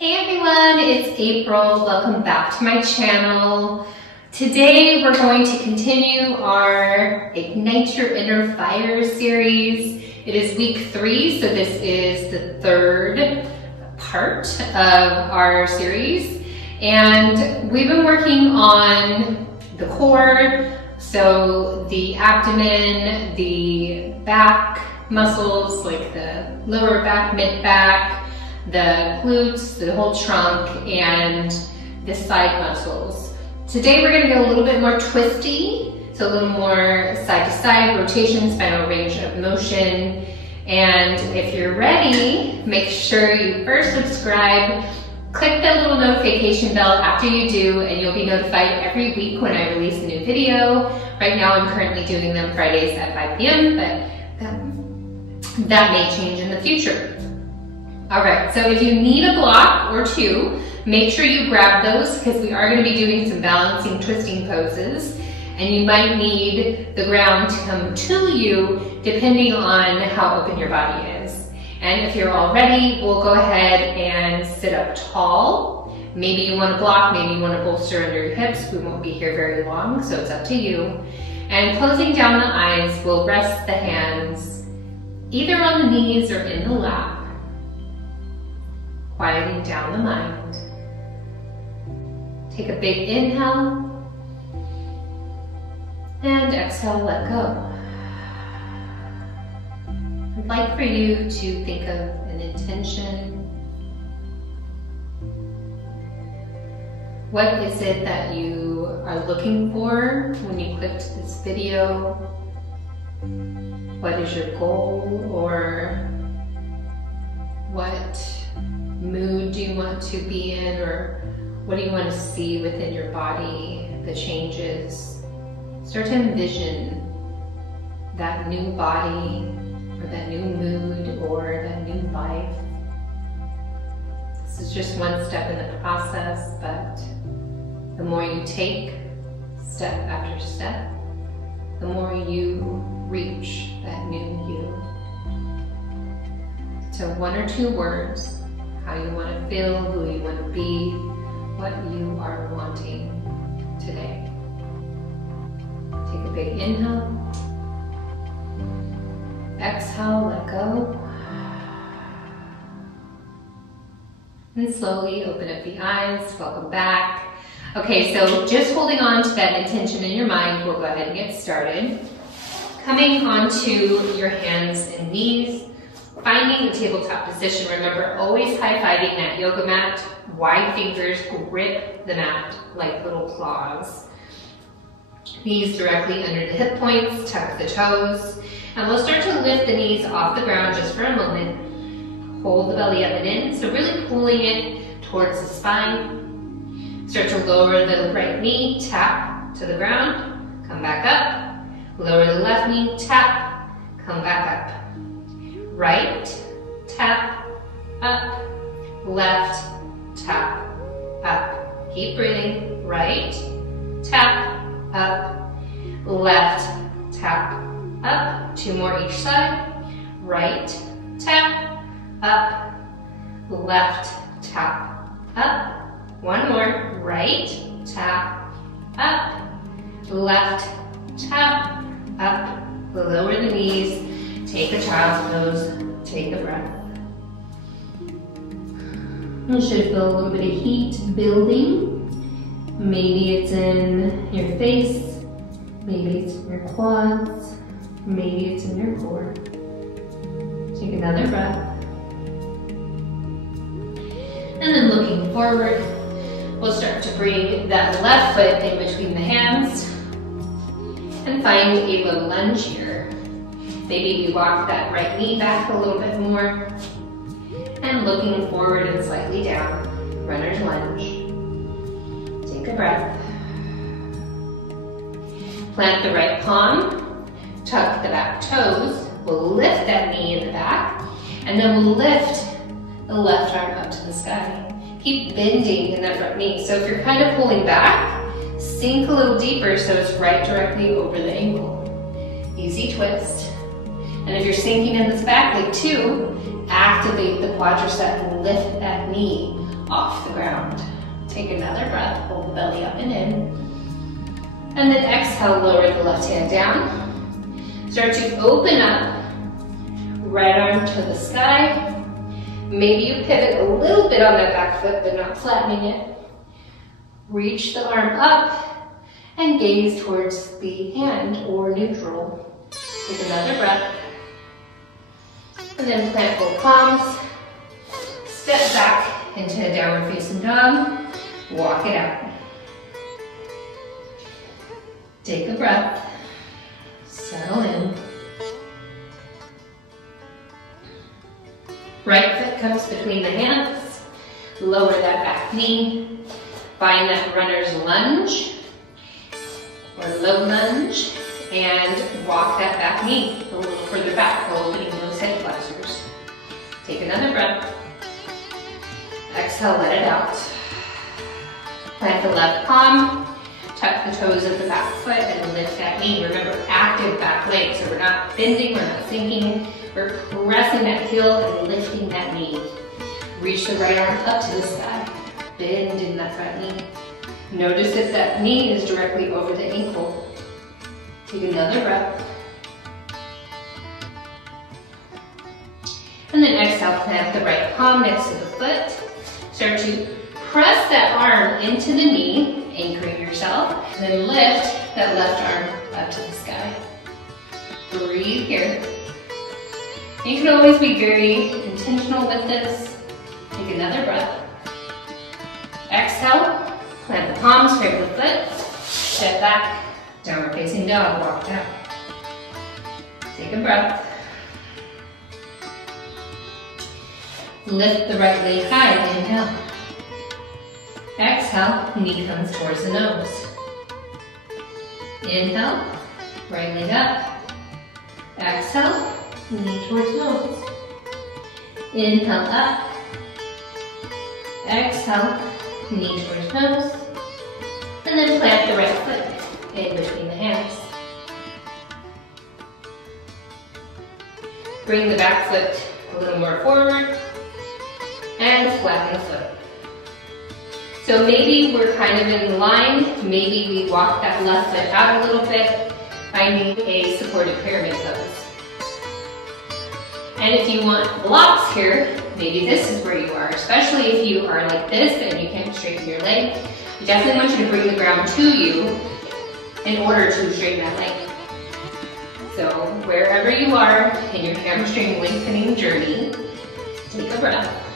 Hey everyone, it's April. Welcome back to my channel. Today we're going to continue our Ignite Your Inner Fire series. It is week 3, so this is the third part of our series. And we've been working on the core, so the abdomen, the back muscles like the lower back, mid back, the glutes, the whole trunk, and the side muscles. Today we're going to get a little bit more twisty, so a little more side to side rotation, spinal range of motion. And if you're ready, make sure you first subscribe, click that little notification bell after you do, and you'll be notified every week when I release a new video. Right now I'm currently doing them Fridays at 5 p.m., but that may change in the future. All right, so if you need a block or two, make sure you grab those because we are going to be doing some balancing, twisting poses, and you might need the ground to come to you depending on how open your body is. And if you're all ready, we'll go ahead and sit up tall. Maybe you want to block, maybe you want to bolster under your hips. We won't be here very long, so it's up to you. And closing down the eyes, we'll rest the hands either on the knees or in the lap. Quieting down the mind. Take a big inhale and exhale, let go. I'd like for you to think of an intention. What is it that you are looking for when you clicked this video? What is your goal, or what mood do you want to be in, or what do you want to see within your body, the changes? Start to envision that new body, or that new mood, or that new life. This is just one step in the process, but the more you take, step after step, the more you reach that new you. So 1 or 2 words, how you want to feel, who you want to be, what you are wanting today. Take a big inhale. Exhale, let go. And slowly open up the eyes. Welcome back. Okay, so just holding on to that intention in your mind, we'll go ahead and get started. Coming onto your hands and knees. Finding a tabletop position. Remember, always high-fiving that yoga mat. Wide fingers grip the mat like little claws. Knees directly under the hip points, tuck the toes. And we'll start to lift the knees off the ground just for a moment. Hold the belly up and in, so really pulling it towards the spine. Start to lower the right knee, tap to the ground, come back up. Lower the left knee, tap, come back up. Right, tap, up, left, tap, up. Keep breathing. Right, tap, up, left, tap, up. 2 more each side. Right, tap, up, left, tap, up. 1 more. Right, tap, up, left, tap, up. Lower the knees. Take a child's pose, take a breath. You should feel a little bit of heat building. Maybe it's in your face, maybe it's in your quads, maybe it's in your core. Take another breath. And then looking forward, we'll start to bring that left foot in between the hands and find a low lunge here. Maybe we walk that right knee back a little bit more, and looking forward and slightly down, runner's lunge. Take a breath. Plant the right palm, tuck the back toes. We'll lift that knee in the back, and then we'll lift the left arm up to the sky. Keep bending in that front knee. So if you're kind of pulling back, sink a little deeper so it's right directly over the ankle. Easy twist. And if you're sinking in this back leg too, activate the quadricep and lift that knee off the ground. Take another breath, hold the belly up and in. And then exhale, lower the left hand down. Start to open up, right arm to the sky. Maybe you pivot a little bit on that back foot, but not flattening it. Reach the arm up and gaze towards the hand or neutral. Take another breath. And then plant both palms. Step back into a downward facing dog. Walk it out. Take a breath. Settle in. Right foot comes between the hands. Lower that back knee. Find that runner's lunge or low lunge and walk that back knee a little further back, opening those head flexors. Take another breath. Exhale, let it out. Plant the left palm. Tuck the toes of the back foot and lift that knee. Remember, active back leg, so we're not bending, we're not sinking. We're pressing that heel and lifting that knee. Reach the right arm up to the sky. Bend in that front knee. Notice if that knee is directly over the ankle. Take another breath. And then exhale, plant the right palm next to the foot. Start to press that arm into the knee, anchoring yourself. And then lift that left arm up to the sky. Breathe here. You can always be very intentional with this. Take another breath. Exhale, plant the palms, scrape the foot, step back, downward facing dog, walk down. Take a breath. Lift the right leg high, inhale. Exhale, knee comes towards the nose. Inhale, right leg up. Exhale, knee towards nose. Inhale up. Exhale, knee towards nose. And then plant the right foot in between the hands. Bring the back foot a little more forward and flatten the foot. So maybe we're kind of in line. Maybe we walk that left foot out a little bit, finding a supported pyramid pose. And if you want blocks here, maybe this is where you are, especially if you are like this and you can't straighten your leg. I definitely want you to bring the ground to you in order to straighten that leg. So wherever you are in your hamstring lengthening journey, take a breath.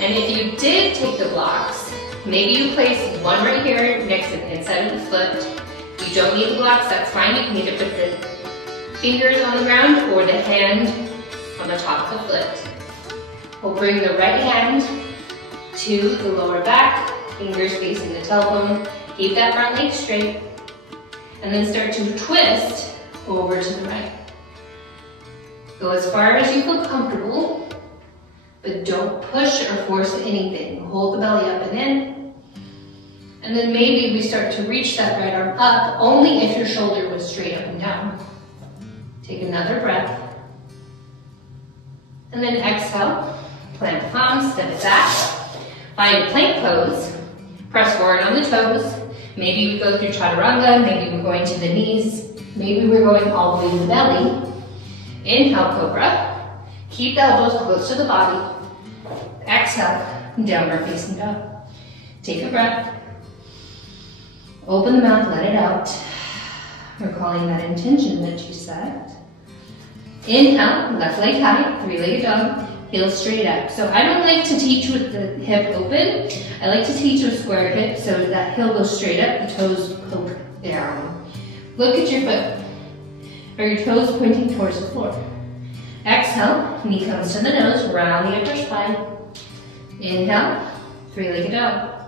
And if you did take the blocks, maybe you place one right here next to the inside of the foot. You don't need the blocks, that's fine. You can either put the fingers on the ground or the hand on the top of the foot. We'll bring the right hand to the lower back, fingers facing the tailbone. Keep that front leg straight. And then start to twist over to the right. Go as far as you feel comfortable. But don't push or force anything. Hold the belly up and in. And then maybe we start to reach that right arm up only if your shoulder was straight up and down. Take another breath. And then exhale. Plant the palms, step it back. Find a plank pose. Press forward on the toes. Maybe we go through chaturanga. Maybe we're going to the knees. Maybe we're going all the way to the belly. Inhale, cobra. Keep the elbows close to the body. Exhale, downward facing dog. Take a breath. Open the mouth, let it out. Recalling that intention that you set. Inhale, left leg high, three-legged dog, heels straight up. So I don't like to teach with the hip open. I like to teach with square hip so that heel goes straight up, the toes poke down. Look at your foot. Are your toes pointing towards the floor? Exhale, knee comes to the nose, round the upper spine. Inhale, three-legged dog.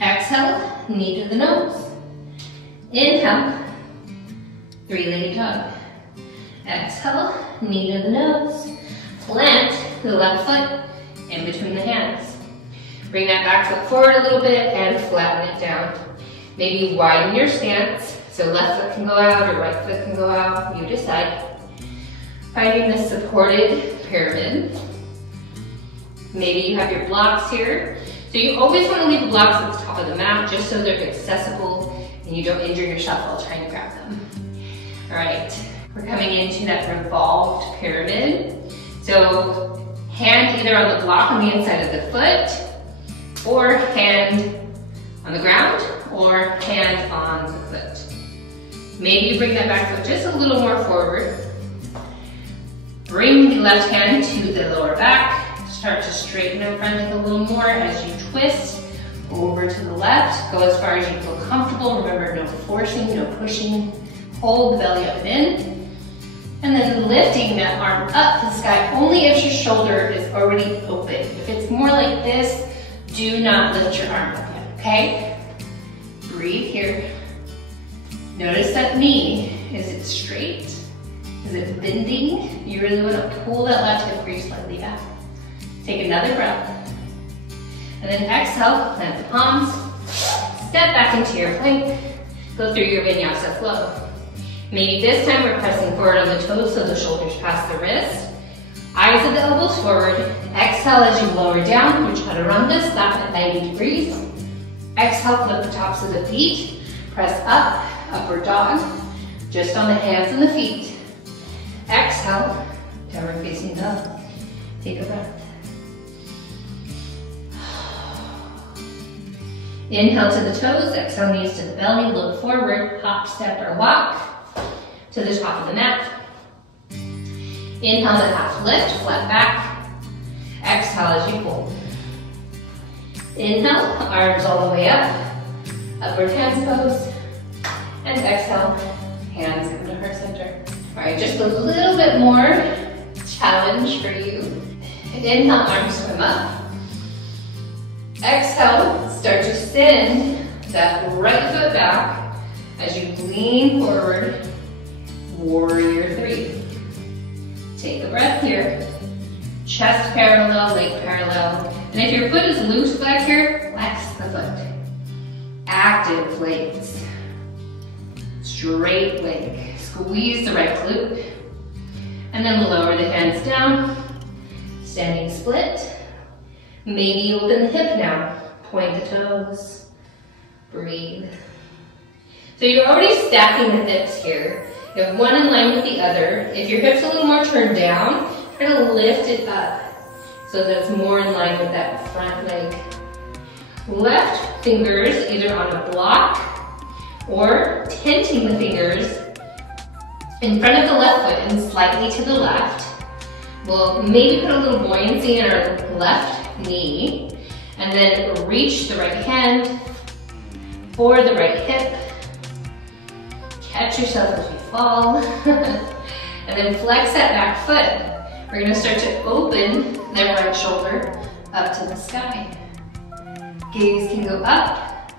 Exhale, knee to the nose. Inhale, three-legged dog. Exhale, knee to the nose. Plant the left foot in between the hands. Bring that back foot forward a little bit and flatten it down. Maybe widen your stance, so left foot can go out or right foot can go out, you decide. Finding the supported pyramid. Maybe you have your blocks here. So you always want to leave the blocks at the top of the mat just so they're accessible and you don't injure yourself while trying to grab them. All right, we're coming into that revolved pyramid. So hand either on the block on the inside of the foot, or hand on the ground, or hand on the foot. Maybe you bring that back foot just a little more forward. Bring the left hand to the lower back. Start to straighten your front leg a little more as you twist over to the left. Go as far as you feel comfortable. Remember, no forcing, no pushing. Hold the belly up and in. And then lifting that arm up to the sky only if your shoulder is already open. If it's more like this, do not lift your arm up yet, okay? Breathe here. Notice that knee. Is it straight? Is it bending? You really want to pull that left hip crease slightly back. Take another breath. And then exhale, plant the palms. Step back into your plank. Go through your Vinyasa flow. Maybe this time we're pressing forward on the toes so the shoulders pass the wrist. Eyes at the elbows forward. Exhale as you lower down, your chaturanga, stop at 90 degrees. Exhale, flip the tops of the feet. Press up, upward dog, just on the hands and the feet. Exhale, downward facing dog. Take a breath. Inhale to the toes, exhale knees to the belly, look forward, hop, step, or walk to the top of the mat. Inhale to half lift, flat back. Exhale as you pull. Inhale, arms all the way up, upward hands pose. And exhale, hands come to heart center. All right, just a little bit more challenge for you. Inhale, arms swim up. Exhale, start to send that right foot back as you lean forward, warrior three. Take a breath here. Chest parallel, leg parallel. And if your foot is loose back here, flex the foot. Active legs. Straight leg. Squeeze the right glute. And then lower the hands down. Standing split. Maybe open the hip now. Point the toes. Breathe. So you're already stacking the hips here. You have one in line with the other. If your hip's a little more turned down, try to lift it up so that it's more in line with that front leg. Left fingers either on a block or tenting the fingers in front of the left foot and slightly to the left. We'll maybe put a little buoyancy in our left knee and then reach the right hand for the right hip. Catch yourself as you fall. And then flex that back foot. We're gonna start to open that right shoulder up to the sky. Gaze can go up,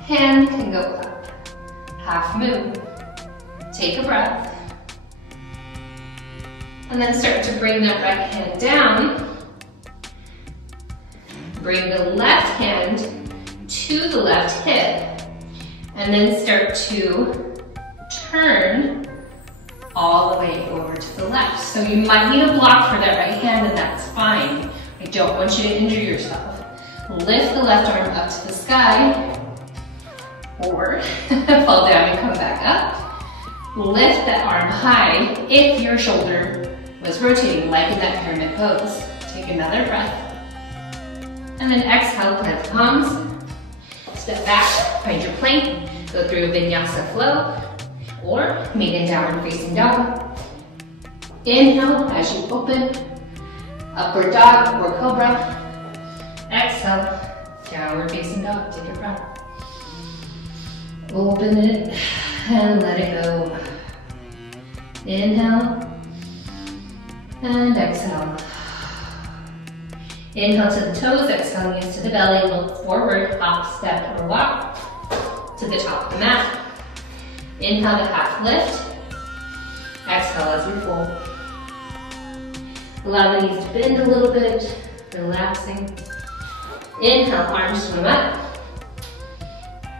hand can go up. Half moon. Take a breath. And then start to bring that right hand down. Bring the left hand to the left hip. And then start to turn all the way over to the left. So you might need a block for that right hand, and that's fine. I don't want you to injure yourself. Lift the left arm up to the sky, or fall down and come back up. Lift that arm high if your shoulder was rotating, like in that pyramid pose. Take another breath. And then exhale, plant the palms. Step back, find your plank, go through a Vinyasa flow, or meet in downward facing dog. Inhale as you open, upward dog or cobra. Exhale, downward facing dog, take a breath. Open it and let it go. Inhale and exhale. Inhale to the toes, exhale knees to the belly, look forward, hop, step, or walk to the top of the mat. Inhale to half lift. Exhale as we fold. Allow the knees to bend a little bit, relaxing. Inhale, arms swim up.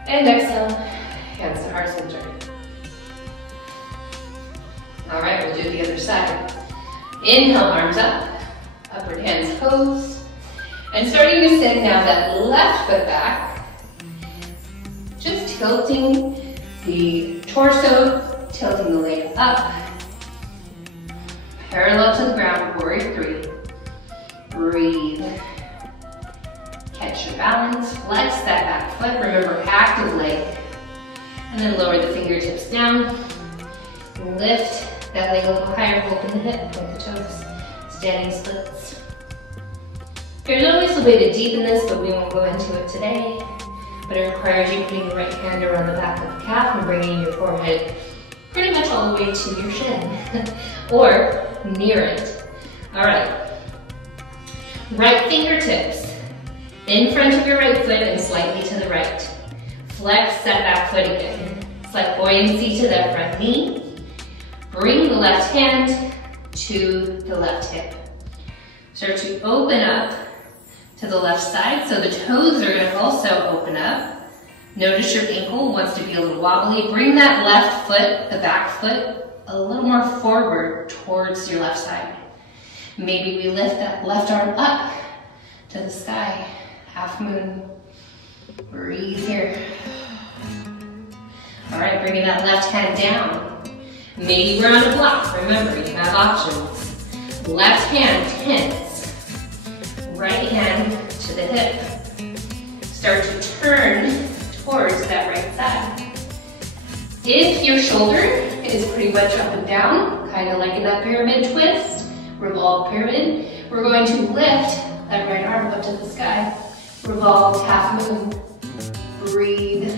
And exhale, hands to heart center. All right, we'll do the other side. Inhale, arms up. Upward hands pose. And starting to send now that left foot back, just tilting the torso, tilting the leg up, parallel to the ground, warrior three. Breathe. Catch your balance, flex that back foot, remember active leg. And then lower the fingertips down. Lift that leg a little higher, open the hip, point the toes, standing splits. There's always a way to deepen this, but we won't go into it today. But it requires you putting the right hand around the back of the calf and bringing your forehead pretty much all the way to your shin, or near it. All right, right fingertips in front of your right foot and slightly to the right. Flex that back foot again. Slight buoyancy to that front knee. Bring the left hand to the left hip. Start to open up to the left side, so the toes are going to also open up. Notice your ankle wants to be a little wobbly. Bring that left foot, the back foot, a little more forward towards your left side. Maybe we lift that left arm up to the sky, half moon. Breathe here. All right, bringing that left hand down. Maybe we're on a block. Remember, you have options. Left hand tense. Right hand to the hip. Start to turn towards that right side. If your shoulder is pretty much up and down, kind of like in that pyramid twist, revolved pyramid, we're going to lift that right arm up to the sky. Revolved half moon. Breathe.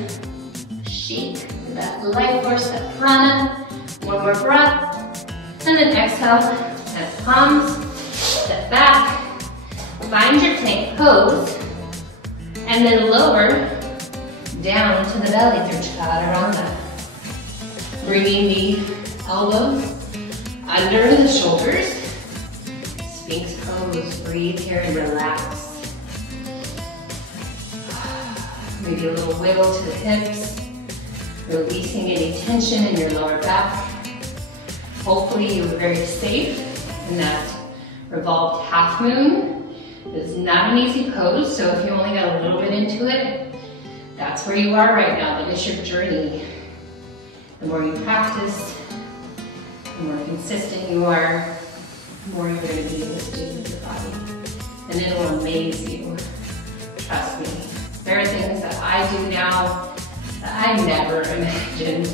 Shake that life force, that prana. One more breath. And then exhale. Step palms. Step back. Find your plank pose. And then lower down to the belly through chaturanga. Bringing the elbows under the shoulders. Sphinx pose. Breathe here and relax. Maybe a little wiggle to the hips, releasing any tension in your lower back. Hopefully you were very safe in that revolved half moon. It's not an easy pose, so if you only got a little bit into it, that's where you are right now. That is your journey. The more you practice, the more consistent you are, the more you're going to be able to do with your body. And it will amaze you. Trust me. There are things that I do now that I never imagined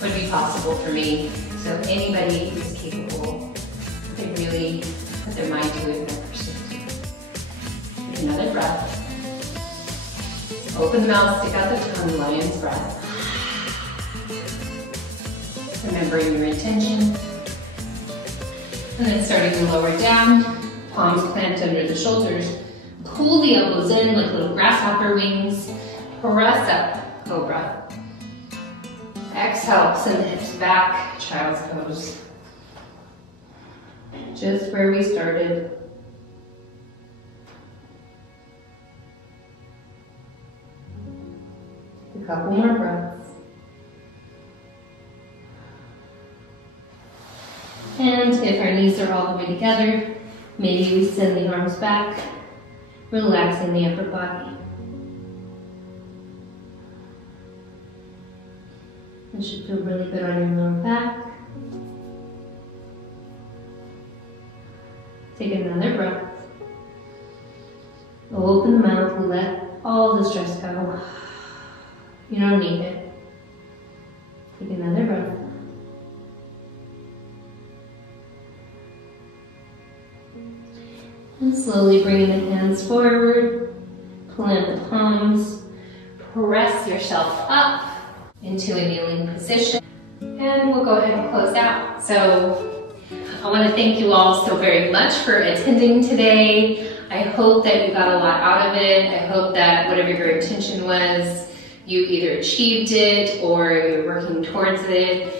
would be possible for me. So anybody who's capable, they really put their mind to it and pursue it. Take another breath. Open the mouth, stick out the tongue, lion's breath. Remembering your intention. And then starting to lower down, palms plant under the shoulders. Pull the elbows in like little grasshopper wings. Press up, cobra. Exhale, send the hips back, child's pose. Just where we started. A couple more breaths. And if our knees are all the way together, maybe we send the arms back, relaxing the upper body. It should feel really good on your lower back. Take another breath. Open the mouth and let all the stress go. You don't need it. Take another breath. And slowly bringing the hands forward, plant the palms, press yourself up into a kneeling position, and we'll go ahead and close out. So I want to thank you all so very much for attending today. I hope that you got a lot out of it. I hope that whatever your intention was, you either achieved it or you're working towards it.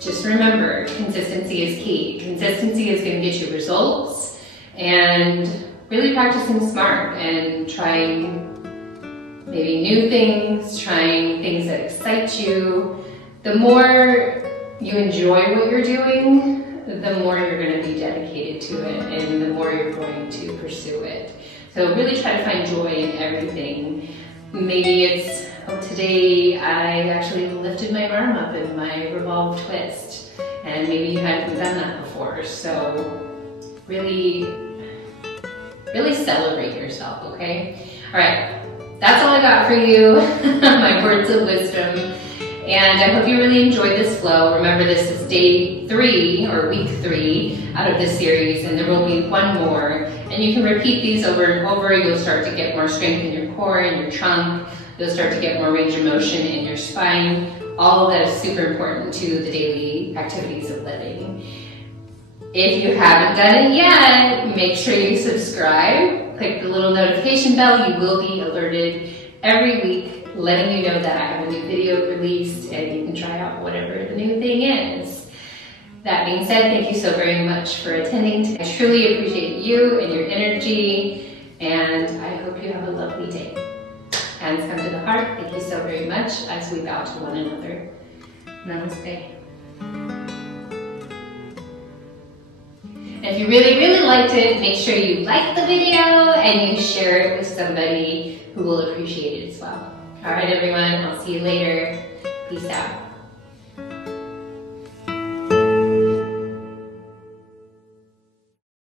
Just remember, consistency is key. Consistency is going to get you results, and really practicing smart and trying maybe new things, trying things that excite you. The more you enjoy what you're doing, the more you're going to be dedicated to it and the more you're going to pursue it. So really try to find joy in everything. Maybe it's, oh, today I actually lifted my arm up in my revolved twist, and maybe you hadn't done that before. So really celebrate yourself, okay? All right, that's all I got for you, my words of wisdom. And I hope you really enjoyed this flow. Remember, this is day 3 or week 3 out of this series, and there will be one more. And you can repeat these over and over. You'll start to get more strength in your core and your trunk. You'll start to get more range of motion in your spine. All of that is super important to the daily activities of living. If you haven't done it yet, make sure you subscribe. Click the little notification bell. You will be alerted every week, letting you know that I have a new video released and you can try out whatever the new thing is. That being said, thank you so very much for attending. I truly appreciate you and your energy, and I hope you have a lovely day. Hands come to the heart. Thank you so very much as we bow to one another. Namaste. If you really liked it, make sure you like the video and you share it with somebody who will appreciate it as well. All right, everyone, I'll see you later. Peace out.